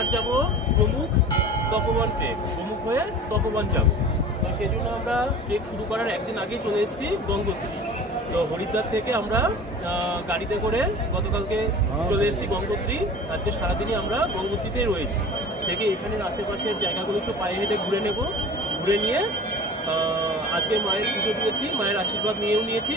এবার যাব গোমুখ তপোবন ট্রেক, গোমুখ হয়ে তপোবন যাব। তো সেই জন্য আমরা ট্রেক শুরু করার একদিন আগেই চলে এসেছি গঙ্গোত্রী। তো হরিদ্বার থেকে আমরা গাড়িতে করে গতকালকে চলে এসেছি গঙ্গোত্রী। আজকে সারাদিনই আমরা গঙ্গোত্রীতেই রয়েছি, থেকে এখানের আশেপাশের জায়গাগুলো একটু পায়ে হেঁটে ঘুরে নেব। ঘুরে নিয়ে আজকে মায়ের পুজো দিয়েছি, মায়ের আশীর্বাদ নিয়েছি।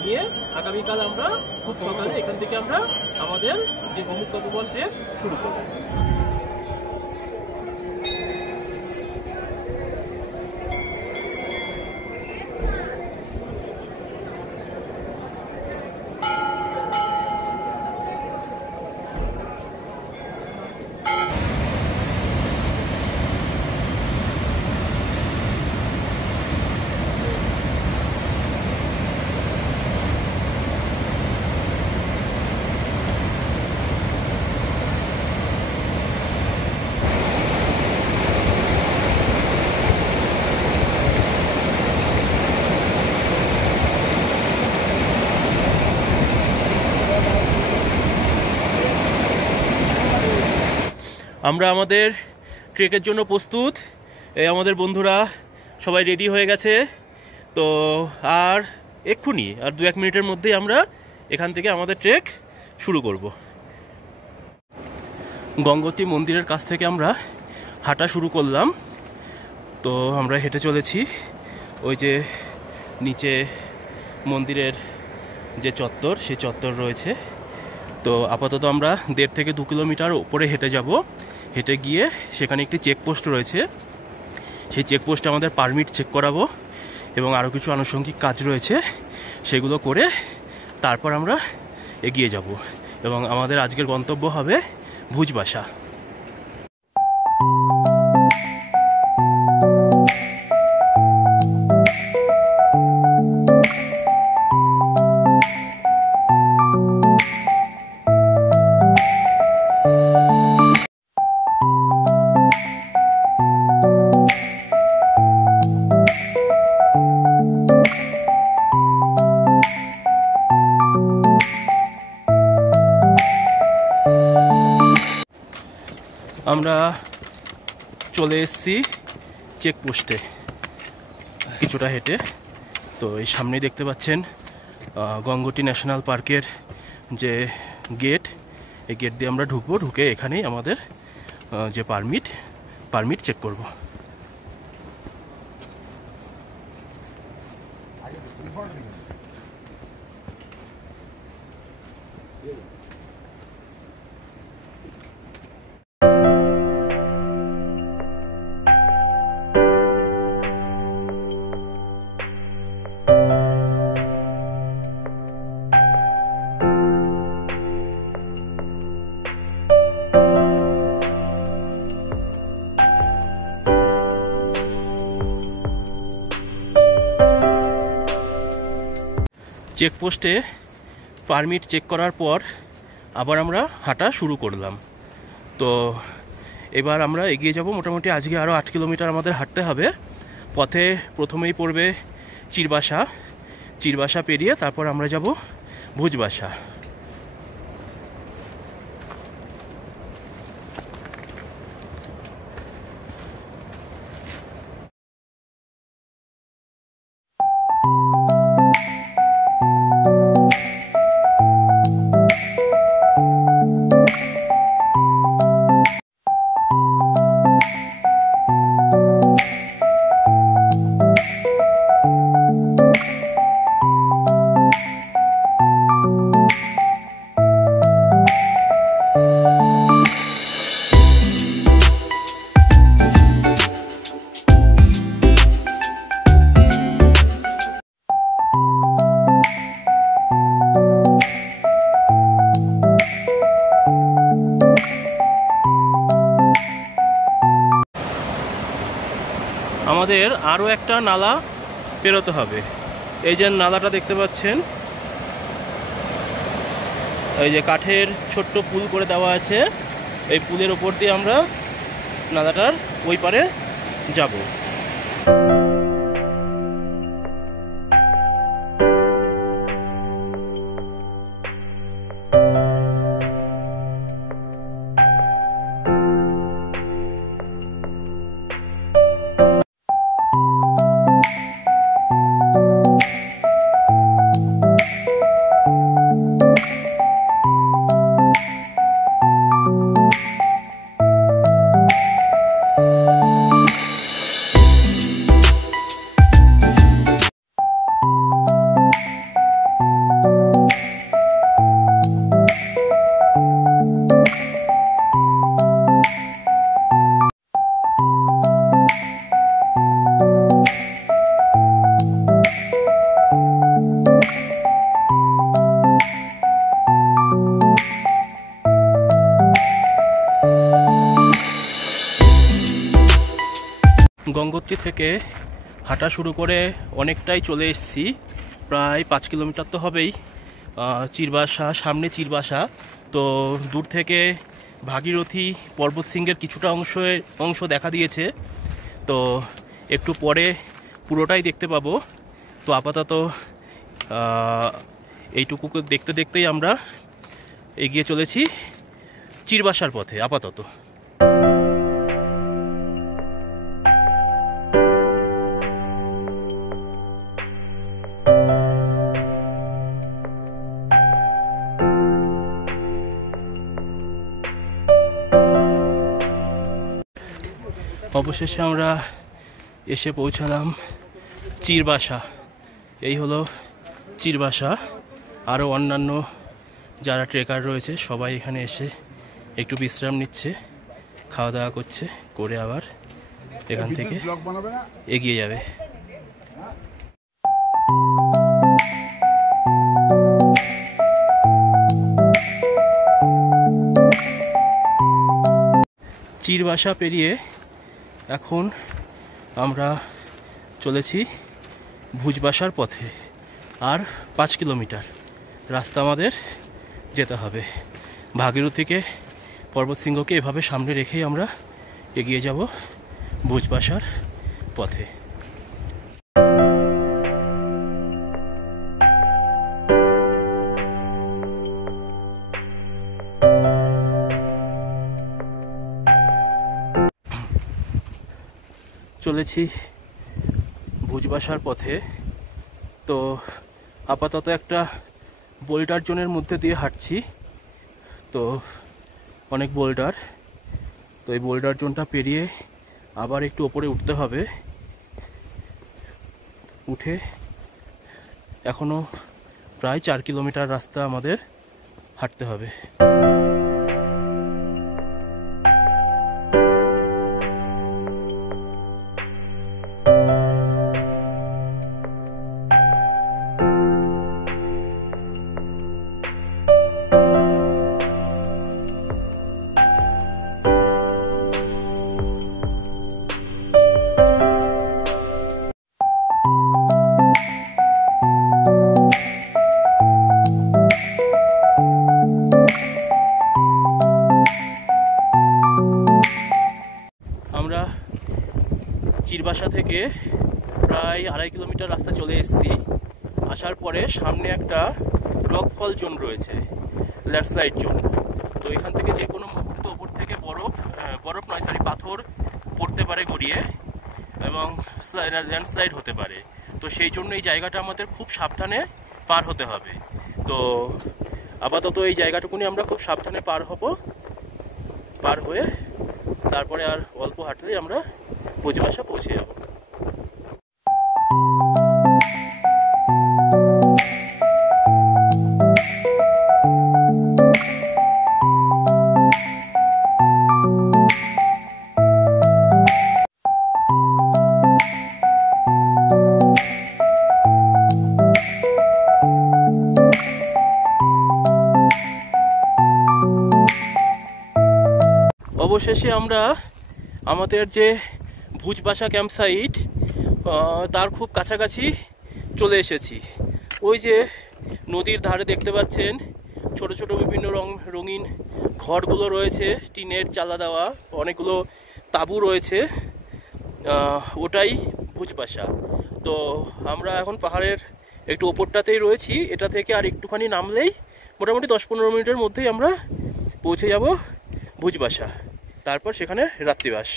নিয়ে আগামীকাল আমরা খুব সকালে এখান থেকে আমরা আমাদের যে গোমুখ তপোবন ট্রেক শুরু করব। আমরা আমাদের ট্রেকের জন্য প্রস্তুত। এই আমাদের বন্ধুরা সবাই রেডি হয়ে গেছে। তো আর এক্ষুনি আর 2-1 মিনিটের মধ্যেই আমরা এখান থেকে আমাদের ট্রেক শুরু করব। গঙ্গোত্রী মন্দিরের কাছ থেকে আমরা হাঁটা শুরু করলাম। তো আমরা হেঁটে চলেছি ওই যে নিচে মন্দিরের যে চত্বর, সেই চত্বর রয়েছে। তো আপাতত আমরা 1.5 থেকে 2 কিলোমিটার উপরে হেঁটে যাব। হেঁটে গিয়ে সেখানে একটি চেকপোস্ট রয়েছে, সেই চেকপোস্টে আমাদের পারমিট চেক করাবো এবং আরও কিছু আনুষঙ্গিক কাজ রয়েছে, সেগুলো করে তারপর আমরা এগিয়ে যাব এবং আমাদের আজকের গন্তব্য হবে ভুজবাসা। আমরা চলে এসেছি চেকপোস্টে কিছুটা হেঁটে। তো এই সামনেই দেখতে পাচ্ছেন গঙ্গোত্রী ন্যাশনাল পার্কের যে গেট, এই গেট দিয়ে আমরা ঢুকবো। ঢুকে এখানেই আমাদের যে পারমিট চেক করব। চেকপোস্টে পারমিট চেক করার পর আবার আমরা হাঁটা শুরু করলাম। তো এবার আমরা এগিয়ে যাব। মোটামুটি আজকে আরও 8 কিলোমিটার আমাদের হাঁটতে হবে। পথে প্রথমেই পড়বে চিরবাসা। চিরবাসা পেরিয়ে তারপর আমরা যাব ভুজবাসা। আমাদের আরও একটা নালা পেরোতে হবে। এই যে নালাটা দেখতে পাচ্ছেন, এই যে কাঠের ছোট্ট পুল করে দেওয়া আছে, এই পুলের ওপর দিয়ে আমরা নালাটার ওই পারে যাব। গঙ্গোত্রী থেকে হাঁটা শুরু করে অনেকটাই চলে এসেছি, প্রায় 5 কিলোমিটার তো হবেই। চিরবাসা, সামনে চিরবাসা। তো দূর থেকে ভাগীরথী পর্বত শৃঙ্গের কিছুটা অংশ দেখা দিয়েছে, তো একটু পরে পুরোটাই দেখতে পাবো। তো আপাতত এইটুকু দেখতে দেখতেই আমরা এগিয়ে চলেছি চিরবাসার পথে আপাতত। অবশেষে আমরা এসে পৌঁছালাম চিরবাসা। এই হলো চিরবাসা। আরও অন্যান্য যারা ট্রেকার রয়েছে সবাই এখানে এসে একটু বিশ্রাম নিচ্ছে, খাওয়া দাওয়া করছে, করে আবার এখান থেকে এগিয়ে যাবে। চিরবাসা পেরিয়ে এখন আমরা চলেছি ভুজবাসার পথে। আর 5 কিলোমিটার রাস্তা আমাদের যেতে হবে। ভাগীরথীকে, পর্বত শৃঙ্গকে এভাবে সামনে রেখেই আমরা এগিয়ে যাব ভুজবাসার পথে। চলেছি ভুজবাসার পথে। তো আপাতত একটা বোল্ডার জোনের মধ্যে দিয়ে হাঁটছি, তো অনেক বোল্ডার। তো এই বোল্ডার জোনটা পেরিয়ে আবার একটু ওপরে উঠতে হবে। উঠে এখনো প্রায় 4 কিলোমিটার রাস্তা আমাদের হাঁটতে হবে। চিরবাসা থেকে প্রায় 2.5 কিলোমিটার রাস্তা চলে এসেছি। আসার পরে সামনে একটা রকফল জোন রয়েছে, ল্যান্ডস্লাইড জোন। তো এখান থেকে যে কোনো মুহূর্তে ওপর থেকে বরফ নয় সরি পাথর পড়তে পারে গড়িয়ে, এবং ল্যান্ডস্লাইড হতে পারে। তো সেই জন্য এই জায়গাটা আমাদের খুব সাবধানে পার হতে হবে। তো আপাতত এই জায়গাটুকুনি আমরা খুব সাবধানে পার হব। পার হয়ে তারপরে আর অল্প হাঁটলেই আমরা ভুজবাসা পৌঁছে যাব। অবশেষে আমরা আমাদের যে ভুজবাসা ক্যাম্পসাইট তার খুব কাছাকাছি চলে এসেছি। ওই যে নদীর ধারে দেখতে পাচ্ছেন ছোট ছোট বিভিন্ন রঙিন ঘরগুলো রয়েছে, টিনের চালা দেওয়া, অনেকগুলো তাঁবু রয়েছে, ওটাই ভুজবাসা। তো আমরা এখন পাহাড়ের একটু ওপরটাতেই রয়েছি। এটা থেকে আর একটুখানি নামলেই মোটামুটি 10-15 মিনিটের মধ্যেই আমরা পৌঁছে যাব ভুজবাসা। তারপর সেখানে রাত্রিবাস।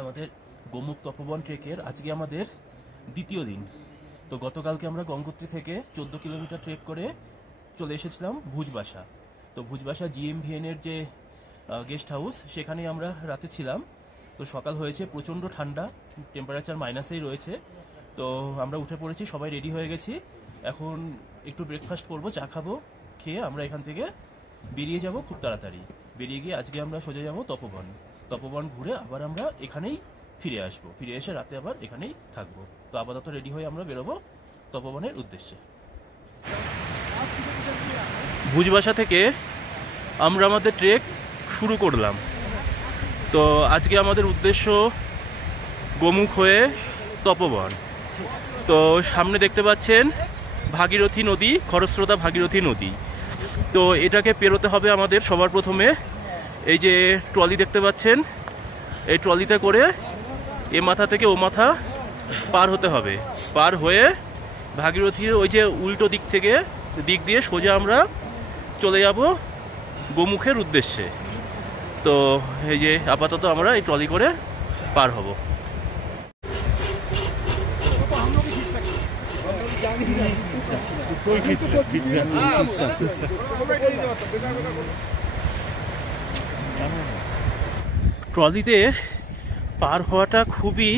আমাদের গোমুখ তপবন ট্রেকের আজকে আমাদের দ্বিতীয় দিন। তো গতকালকে আমরা গঙ্গোত্রী থেকে 14 কিলোমিটার ট্রেক করে চলে এসেছিলাম ভুজবাসা। তো ভুজবাসা GMVN এর যে গেস্ট হাউস, সেখানে আমরা রাতে ছিলাম। তো সকাল হয়েছে, প্রচণ্ড ঠান্ডা, টেম্পারেচার মাইনাসেই রয়েছে। তো আমরা উঠে পড়েছি, সবাই রেডি হয়ে গেছি। এখন একটু ব্রেকফাস্ট করব, চা খাবো, খেয়ে আমরা এখান থেকে বেরিয়ে যাব খুব তাড়াতাড়ি। বেরিয়ে গিয়ে আজকে আমরা সোজা যাব তপোবন। তপোবন ঘুরে আবার আমরা এখানেই ফিরে আসবো, ফিরে এসে রাতে আবার এখানেই থাকবো। তো আপাতত রেডি হয়ে আমরা বেরোবো তপোবনের উদ্দেশ্যে। ভুজবাসা থেকে আমরা আমাদের ট্রেক শুরু করলাম। তো আজকে আমাদের উদ্দেশ্য গোমুখ হয়ে তপোবন। তো সামনে দেখতে পাচ্ছেন ভাগীরথী নদী, খরস্রোতা ভাগীরথী নদী। তো এটাকে পেরোতে হবে আমাদের সবার প্রথমে। এই যে ট্রলি দেখতে পাচ্ছেন, এই ট্রলিতে করে এ মাথা থেকে ও মাথা পার হতে হবে। পার হয়ে ভাগীরথীর ওই যে উল্টো দিক দিয়ে সোজা আমরা চলে যাব গোমুখের উদ্দেশ্যে। তো এই যে আপাতত আমরা এই ট্রলি করে পার হব। ট্রলিতে পার হওয়াটা খুবই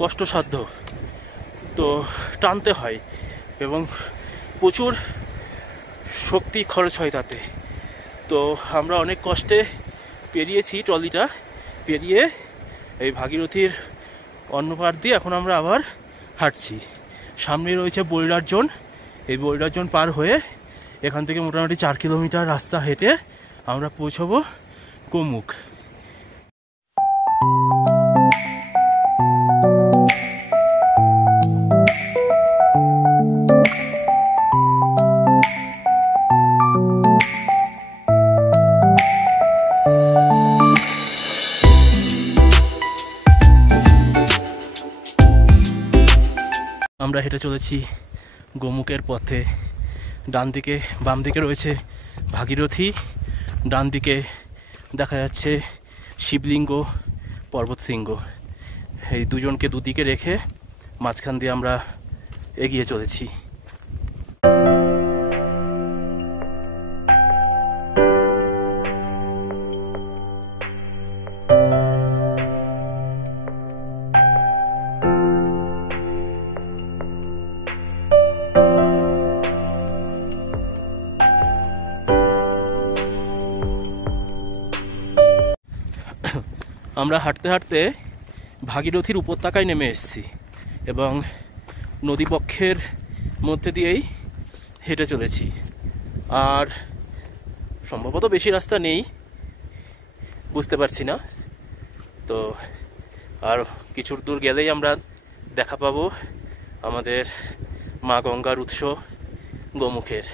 কষ্টসাধ্য, তো টানতে হয় এবং প্রচুর শক্তি খরচ হয় তাতে। তো আমরা অনেক কষ্টে পেরিয়েছি ট্রলিটা, পেরিয়ে এই ভাগীরথীর অন্য পার দিয়ে এখন আমরা আবার হাঁটছি। সামনে রয়েছে বোল্ডার জোন। এই বোল্ডার জোন পার হয়ে এখান থেকে মোটামুটি 4 কিলোমিটার রাস্তা হেঁটে আমরা পৌঁছবো গোমুখ। আমরা হেঁটে চলেছি গোমুখের পথে। বাম দিকে রয়েছে ভাগীরথী, ডান দিকে দেখা যাচ্ছে শিবলিঙ্গ, পর্বতশৃঙ্গ। এই দুজনকে দুদিকে রেখে মাঝখান দিয়ে আমরা এগিয়ে চলেছি। আমরা হাঁটতে হাঁটতে ভাগীরথীর উপত্যকায় নেমে এসেছি এবং নদীপক্ষের মধ্যে দিয়েই হেঁটে চলেছি। আর সম্ভবত বেশি রাস্তা নেই, বুঝতে পারছি না। তো আর কিছু দূর গেলেই আমরা দেখা পাবো আমাদের মা গঙ্গার উৎস গোমুখের।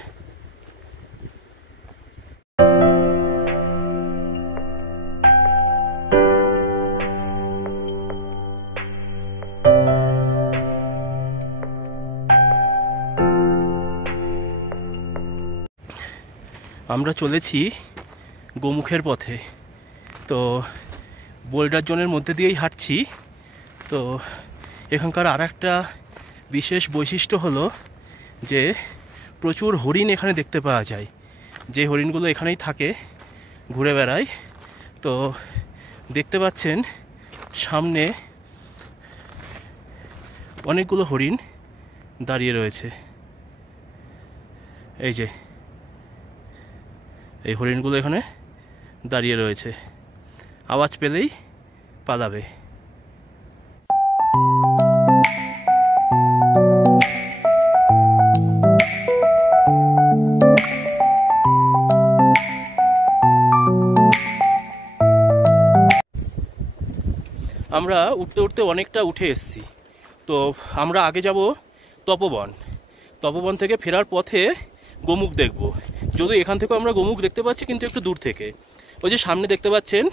আমরা চলেছি গোমুখের পথে। তো বোল্ডার জোনের মধ্যে দিয়েই হাঁটছি। তো এখানকার আর একটা বিশেষ বৈশিষ্ট্য হলো যে প্রচুর হরিণ এখানে দেখতে পাওয়া যায়। যে হরিণগুলো এখানেই থাকে, ঘুরে বেড়ায়। তো দেখতে পাচ্ছেন সামনে অনেকগুলো হরিণ দাঁড়িয়ে রয়েছে। এই যে এই হরিণগুলো এখানে দাঁড়িয়ে রয়েছে, আওয়াজ পেলেই পালাবে। আমরা উঠতে উঠতে অনেকটা উঠে এসেছি। তো আমরা আগে যাব তপোবন। তপোবন থেকে ফেরার পথে গোমুখ দেখব। যদিও এখান থেকেও আমরা গোমুখ দেখতে পাচ্ছি, কিন্তু একটু দূর থেকে। ওই যে সামনে দেখতে পাচ্ছেন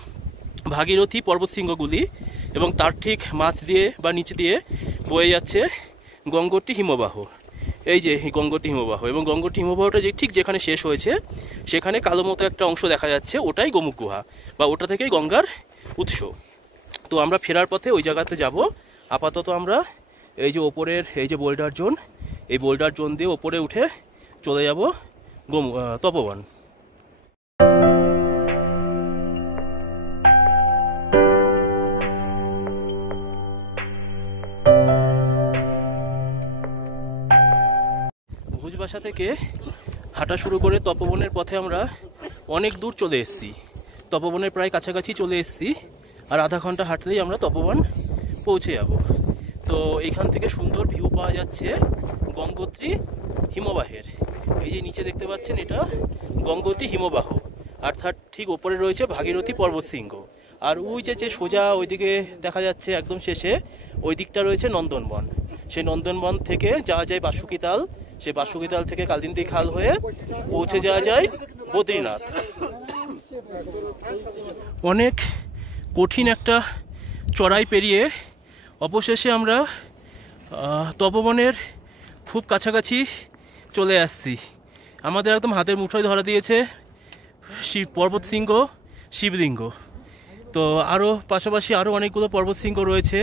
ভাগীরথী পর্বতশৃঙ্গগুলি, এবং তার ঠিক মাছ দিয়ে বা নিচে দিয়ে বয়ে যাচ্ছে গঙ্গোত্রী হিমবাহ। এই যে গঙ্গোত্রী হিমবাহ, এবং গঙ্গোত্রী হিমবাহটা যে ঠিক যেখানে শেষ হয়েছে সেখানে কালো মতো একটা অংশ দেখা যাচ্ছে, ওটাই গোমুখ গুহা, বা ওটা থেকেই গঙ্গার উৎস। তো আমরা ফেরার পথে ওই জায়গাতে যাব। আপাতত আমরা এই যে ওপরের এই যে বোল্ডার জোন, এই বোল্ডার জোন দিয়ে ওপরে উঠে চলে যাব তপবন। ভুজবাসা থেকে হাঁটা শুরু করে তপবনের পথে আমরা অনেক দূর চলে এসেছি। তপবনের প্রায় কাছাকাছি চলে এসেছি, আর আধা ঘন্টা হাঁটলেই আমরা তপবন পৌঁছে যাব। তো এইখান থেকে সুন্দর ভিউ পাওয়া যাচ্ছে গঙ্গোত্রী হিমবাহের। এই যে নিচে দেখতে পাচ্ছেন, এটা গঙ্গোত্রী হিমবাহ, অর্থাৎ ঠিক ওপরে রয়েছে ভাগীরথী পর্বতশৃঙ্গ। আর ওই যে সোজা ওইদিকে দেখা যাচ্ছে একদম শেষে, ওই দিকটা রয়েছে নন্দনবন। সেই নন্দনবন থেকে যাওয়া যায় বাসুকিতাল, সেই বাসুকিতাল থেকে কালিন্দী খাল হয়ে পৌঁছে যাওয়া যায় বদ্রীনাথ। অনেক কঠিন একটা চড়াই পেরিয়ে অবশেষে আমরা তপবনের খুব কাছাকাছি চলে আসছি। আমাদের একদম হাতের মুঠোয় ধরা দিয়েছে পর্বতশৃঙ্গ, শিবলিঙ্গ। তো আরও পাশাপাশি আরও অনেকগুলো পর্বতশৃঙ্গ রয়েছে।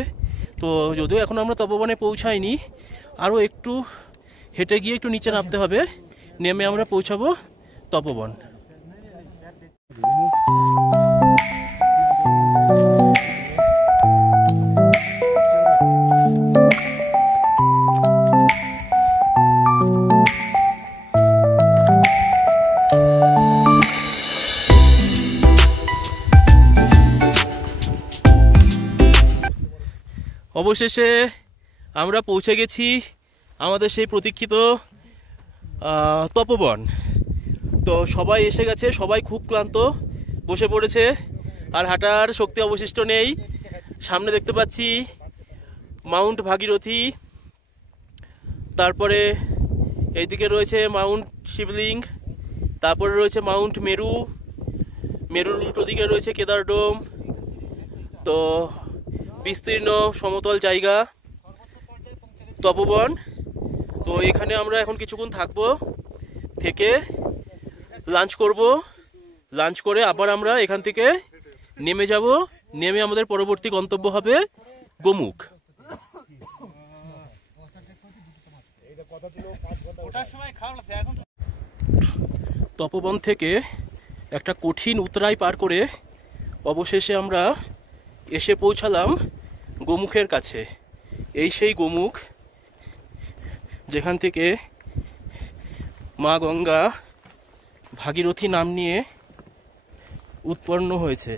তো যদিও এখন আমরা তপবনে পৌঁছাইনি, আরও একটু হেঁটে গিয়ে একটু নিচে নামতে হবে, নেমে আমরা পৌঁছাবো তপবন। অবশেষে আমরা পৌঁছে গেছি আমাদের সেই প্রতীক্ষিত তপবন। তো সবাই এসে গেছে, সবাই খুব ক্লান্ত, বসে পড়েছে, আর হাঁটার শক্তি অবশিষ্ট নেই। সামনে দেখতে পাচ্ছি মাউন্ট ভাগীরথী, তারপরে এইদিকে রয়েছে মাউন্ট শিবলিঙ্গ, তারপরে রয়েছে মাউন্ট মেরু, মেরুর উল্টো দিকে রয়েছে কেদারডোম। তো বিস্তীর্ণ সমতল জায়গা তপবন। তো এখানে আমরা এখন কিছুক্ষণ থাকবো, থেকে লাঞ্চ করব। লাঞ্চ করে আবার আমরা এখান থেকে নেমে যাব, নেমে আমাদের পরবর্তী গন্তব্য হবে গোমুখ। তপবন থেকে একটা কঠিন উতরাই পার করে অবশেষে আমরা এসে পৌঁছালাম গোমুখের কাছে। এই সেই গোমুখ যেখান থেকে মা গঙ্গা ভাগীরথী নাম নিয়ে উৎপন্ন হয়েছে।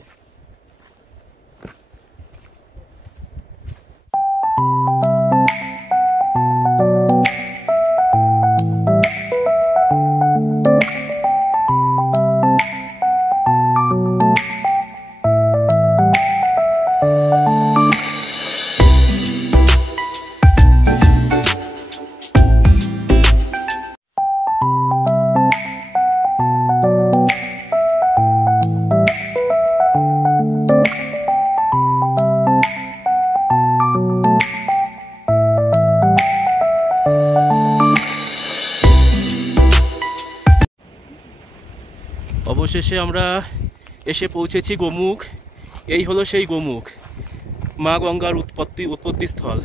অবশেষে আমরা এসে পৌঁছেছি গোমুখ। এই হলো সেই গোমুখ, মা গঙ্গার উৎপত্তিস্থল।